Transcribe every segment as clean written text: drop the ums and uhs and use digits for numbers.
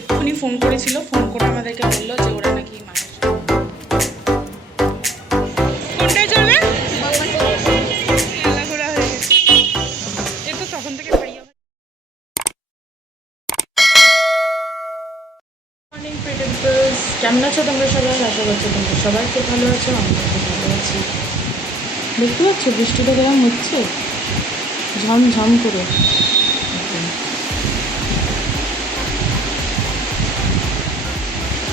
এক্ষুনি ফোন করেছিল, ফোন করে আমাদেরকে বললো যে ওরা নাকি মায়ের কোনটায় চলবে ঘোরা হয়ে গেছে। এ তো তখন থেকে খাইয়া মর্নিং প্রিটেম্পলস, কেমন আছো তোমরা সবাই? আশা করছো তোমরা সবাই খুব ভালো আছো, আমি খুব ভালো আছি। দেখতে পাচ্ছ বৃষ্টিটা কেমন হচ্ছে, ঝমঝম করে।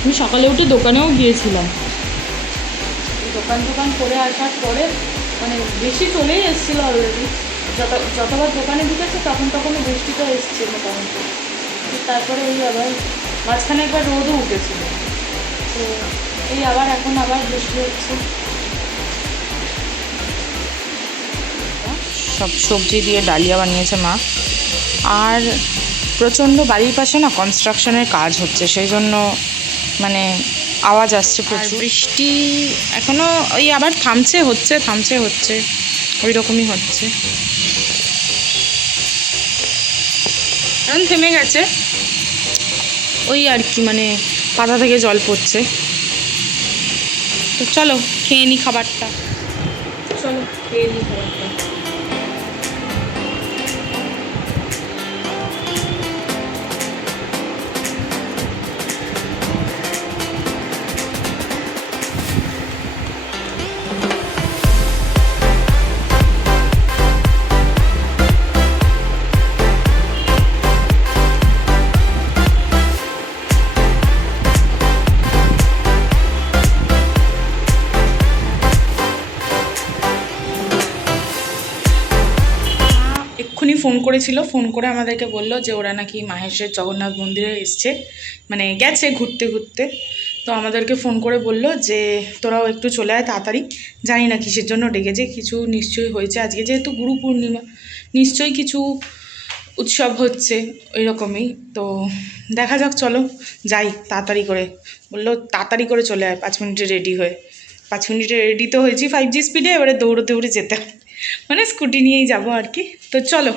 আমি সকালে উঠে দোকানেও গিয়েছিলাম, দোকান করে আসার পরে মানে বেশি চলেই এসেছিলো অলরেডি। যতবার দোকানে ঢুকেছে তখনই বৃষ্টিটা এসছে মোটামুটি। তারপরে এই আবার মাঝখানে একবার রোদও উঠেছিল, তো এই এখন আবার বৃষ্টি হচ্ছে। সব সবজি দিয়ে ডালিয়া বানিয়েছে মা। আর প্রচণ্ড বাড়ির পাশে না কনস্ট্রাকশনের কাজ হচ্ছে, সেই জন্য মানে আওয়াজ আসছে প্রচুর। বৃষ্টি এখনও ওই আবার থামছে হচ্ছে ওই রকমই হচ্ছে। এখন থেমে গেছে, ওই আর কি মানে পাতা থেকে জল পড়ছে। তো চলো খেয়ে নিই খাবারটা। এক্ষুনি ফোন করেছিল, ফোন করে আমাদেরকে বললো যে ওরা নাকি মাহেশের জগন্নাথ মন্দিরে এসছে, মানে গেছে ঘুরতে। তো আমাদেরকে ফোন করে বললো যে তোরাও একটু চলে আয় তাড়াতাড়ি। জানি না কিসের জন্য ডেকেছে, কিছু নিশ্চয়ই হয়েছে আজকে, যেহেতু গুরু পূর্ণিমা, নিশ্চয়ই কিছু উৎসব হচ্ছে ওই রকমই। তো দেখা যাক, চলো যাই তাড়াতাড়ি করে। বললো তাড়াতাড়ি করে চলে আয়, 5 মিনিটে রেডি হয়ে। 5 মিনিটে রেডি তো হয়েছি 5G স্পিডে, এবারে দৌড়ে যেতে হবে, মানে স্কুটি নিয়েই যাবো আর কি। তো চলো।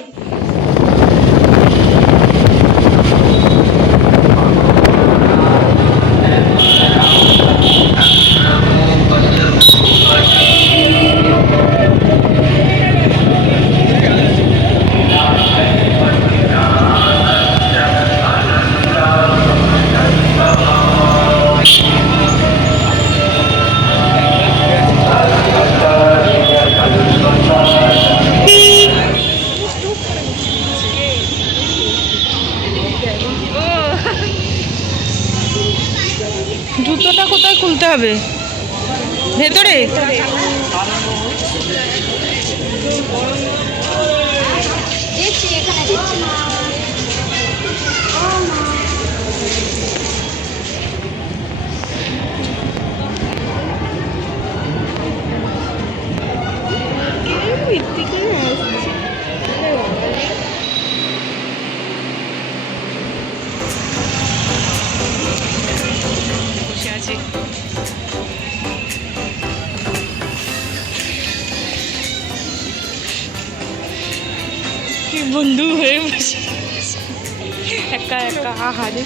জুতোটা কোথায় খুলতে হবে? ভেতরে? বসে আছে কি বন্ধু হয়ে বসে একা আহারে।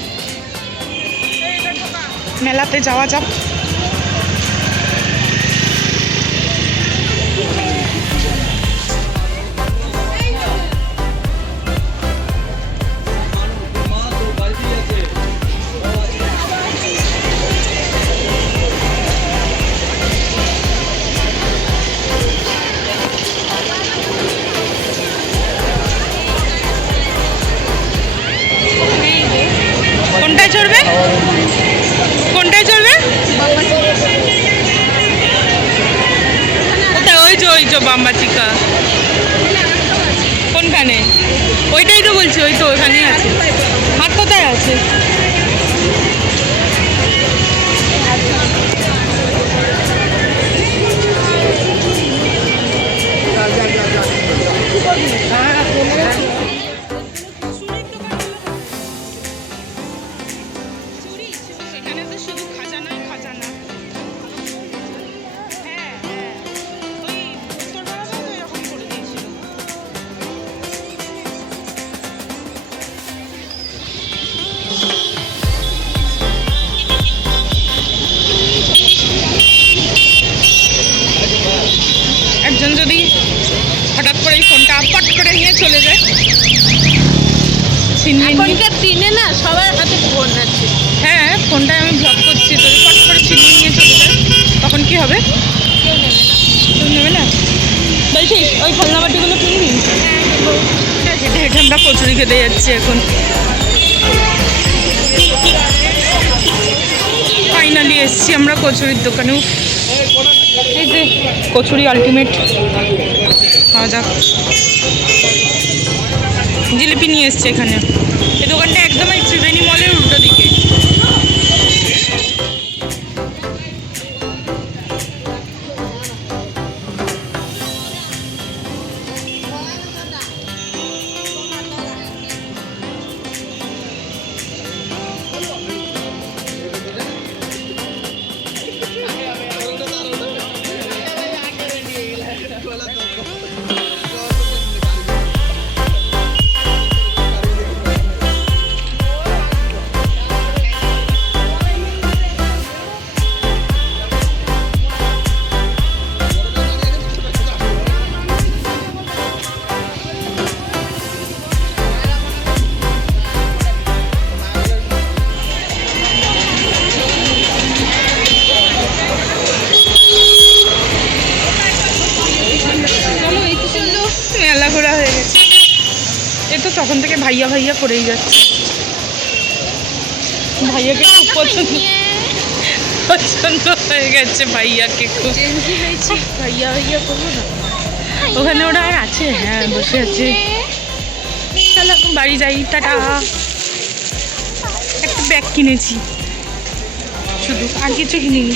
মেলাতে যাওয়া যাক। কোনটায় চড়বে? কোথায়? ওই যে বাম্বাচিকা কোনখানে? ওইটাই তো বলছি, ওই তো ওখানেই আছে। হাত কোথায় আছে? একজন যদি হঠাৎ করে এই ফোনটা পট করে নিয়ে চলে যায়, এখনকার দিনে না সবার হাতে ফোন আছে। হ্যাঁ, ফোনটায় আমি ব্লগ করছি, যদি পট করে ছিনিয়ে নিয়ে চলে যায় তখন কি হবে? কেউ নেবে না। কেউ নেবে না। বলছিস ওই খেলনা বাটিগুলো কিনবি? হেঁটে হেঁটে আমরা কচুরি খেতে যাচ্ছি এখন। ফাইনালি এসছি আমরা কচুরির দোকানেও। এই যে কচুরি আলটিমেট, খাওয়া যাক। জিলিপি নিয়ে এসছে এখানে। এই দোকানটা একদম এই ত্রিবেণী মলের উল্টো দিকে। মেলা ঘোরা হয়ে গেছে। এ তো তখন থেকে ভাইয়া ভাইয়া করেই যাচ্ছে। ভাইয়াকে খুব পছন্দ হয়ে গেছে, ভাইয়াকে খুব। ভাইয়া ভাইয়া করবো না। ওখানে ওরা আর আছে? হ্যাঁ, বসে আছে। তাহলে এখন বাড়ি যাই, টাটা। একটা ব্যাগ কিনেছি শুধু, আর কিছু কিনিনি।